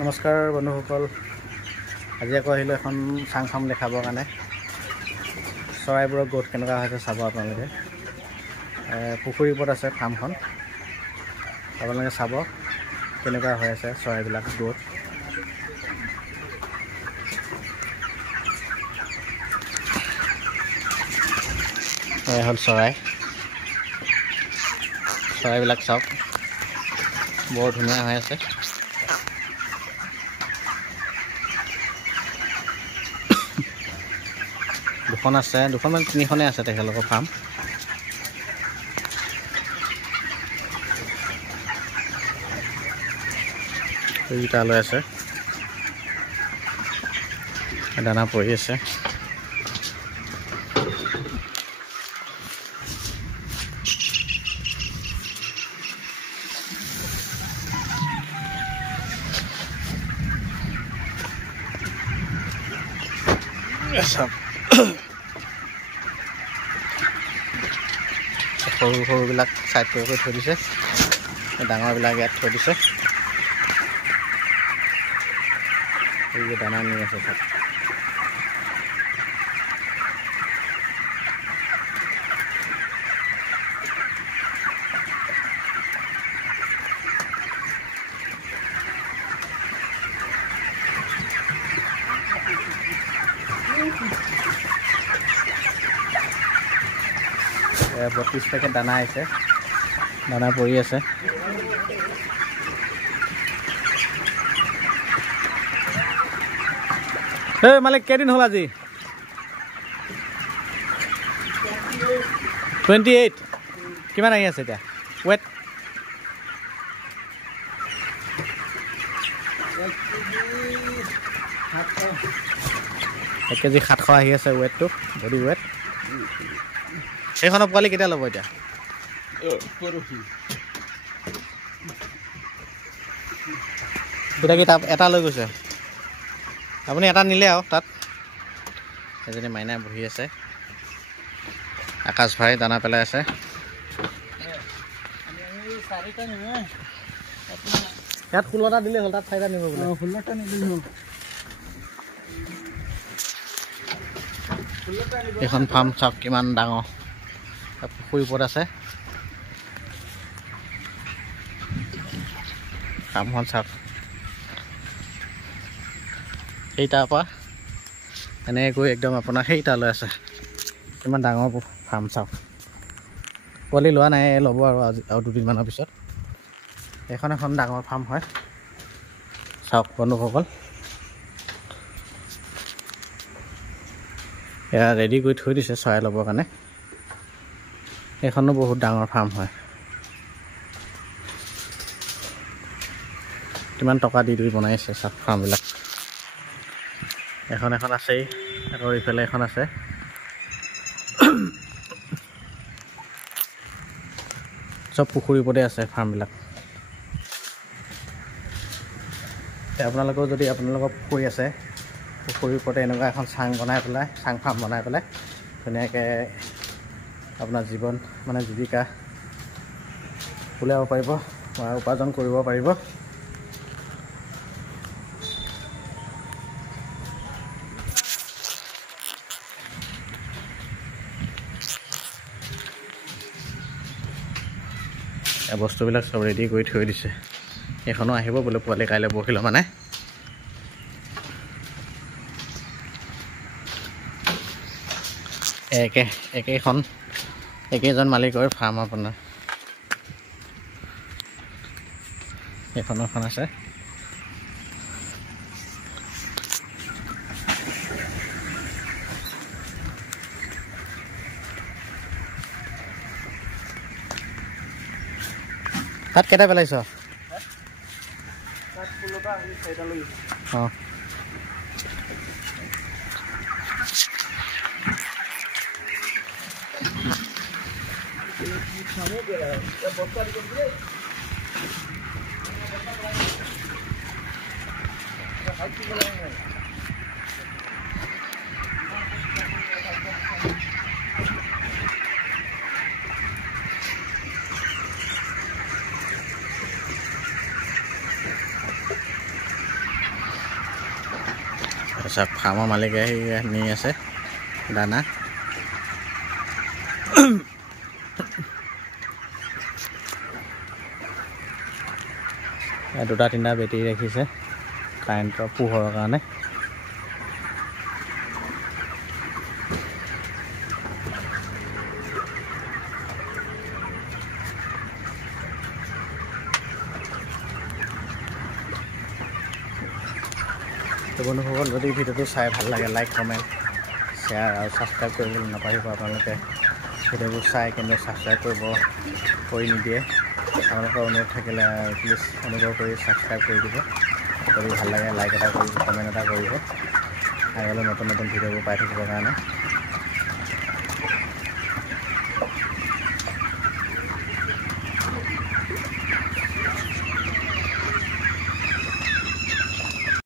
নমস্কাৰ বন্ধুসকল, আজি আকৌ আহিলোঁ এখন চাং ফাৰ্ম দেখাবৰ কাৰণে। চৰাইবোৰৰ গ্ৰোথ কেনেকুৱা হৈছে চাব আপোনালোকে। পুখুৰীৰ ওপৰত আছে ফাৰ্মখন, আপোনালোকে চাব কেনেকুৱা হৈ আছে চৰাইবিলাক গ্ৰোথ। এয়া হ'ল চৰাইবিলাক চাওক, বৰ ধুনীয়া হৈ আছে। দুখন আছে, দুখন মানে তিনিখনেই আছে তেখেতলোকৰ ফাৰ্ম। এইকেইটা লৈ আছে, দানা পৰি আছে। সৰুবিলাক চাইড কৰি থৈ দিছে, ডাঙৰবিলাক ইয়াত থৈ দিছে। এই যে দানা নি আছে চব। 32 পেকেট দানা আহিছে, দানা পৰি আছে। এই মালিক কেইদিন হ'ল আজি? 28। কিমান আহি আছে এতিয়া ৱেট? 1 কেজি 700 আহি আছে ৱেটটো, বডি ৱেট। সেইখনৰ পোৱালি কেতিয়া ল'ব এতিয়া? এতিয়া কি তাত এটা লৈ গৈছে? আপুনি এটা নিলে আৰু তাত এজনী মাইনা বহি আছে, আকাশ ভাই দানা পেলাই আছে। ইয়াত 16টা দিলে হ'ল, তাত 4টা নিব বোলে। 16টা নিদিলে হ'ল। এইখন ফাৰ্ম চাওক কিমান ডাঙৰ, পুখুৰীৰ ওপৰত আছে ফাৰ্মখন চাওক। সেইটাৰ পৰা এনেকৈ গৈ একদম আপোনাৰ সেইটালৈ আছে। কিমান ডাঙৰ ফাৰ্ম চাওক। পোৱালি লোৱা নাই, ল'ব আৰু 2 দিনমানৰ পিছত। এখন ডাঙৰ ফাৰ্ম হয় চাওক বন্ধুসকল। এয়া ৰেডি কৰি থৈ দিছে চৰাই ল'বৰ কাৰণে। এইখনো বহুত ডাঙৰ ফাৰ্ম হয়। কিমান টকা দি বনাইছে চাওক ফাৰ্মবিলাক। এখন আছেই, আকৌ ইফালে এখন আছে। চব পুখুৰীৰ ওপৰতে আছে ফাৰ্মবিলাক। আপোনালোকেও যদি আপোনালোকৰ পুখুৰী আছে, পুখুৰীৰ ওপৰতে এনেকুৱা এখন চাং ফাৰ্ম বনাই পেলাই ধুনীয়াকৈ আপোনাৰ জীৱন মানে জীৱিকা উলিয়াব পাৰিব বা উপাৰ্জন কৰিব পাৰিব। বস্তুবিলাক চব ৰেডি কৰি থৈ দিছে। এইখনো আহিব বোলে পোৱালি কাইলৈ পৰহিলৈ মানে। একেইজন মালিকৰ ফাৰ্ম আপোনাৰ। এইখনো এখন আছে। তাত কেইটা পেলাইছ? অঁ চাওক ফাৰ্মৰ মালিকে নি আছে দানা। দুটা তিনিটা বেটেৰী ৰাখিছে কাৰেণ্টৰ পোহৰৰ কাৰণে। বন্ধুসকল, যদি ভিডিঅ'টো চাই ভাল লাগে লাইক কমেণ্ট শ্বেয়াৰ আৰু ছাবস্ক্ৰাইব কৰিবলৈ নাপাহৰিব। আপোনালোকে ভিডিঅ'বোৰ চাই কিন্তু ছাবস্ক্ৰাইব কৰি নিদিয়ে। আপোনালোকৰ অনুৰোধ থাকিলে প্লিজ অনুগ্ৰহ কৰি ছাবস্ক্ৰাইব কৰি দিব। যদি ভাল লাগে লাইক এটা কৰিব, কমেণ্ট এটা কৰিব, আগলৈ নতুন নতুন ভিডিঅ'বোৰ পাই থাকিবৰ কাৰণে।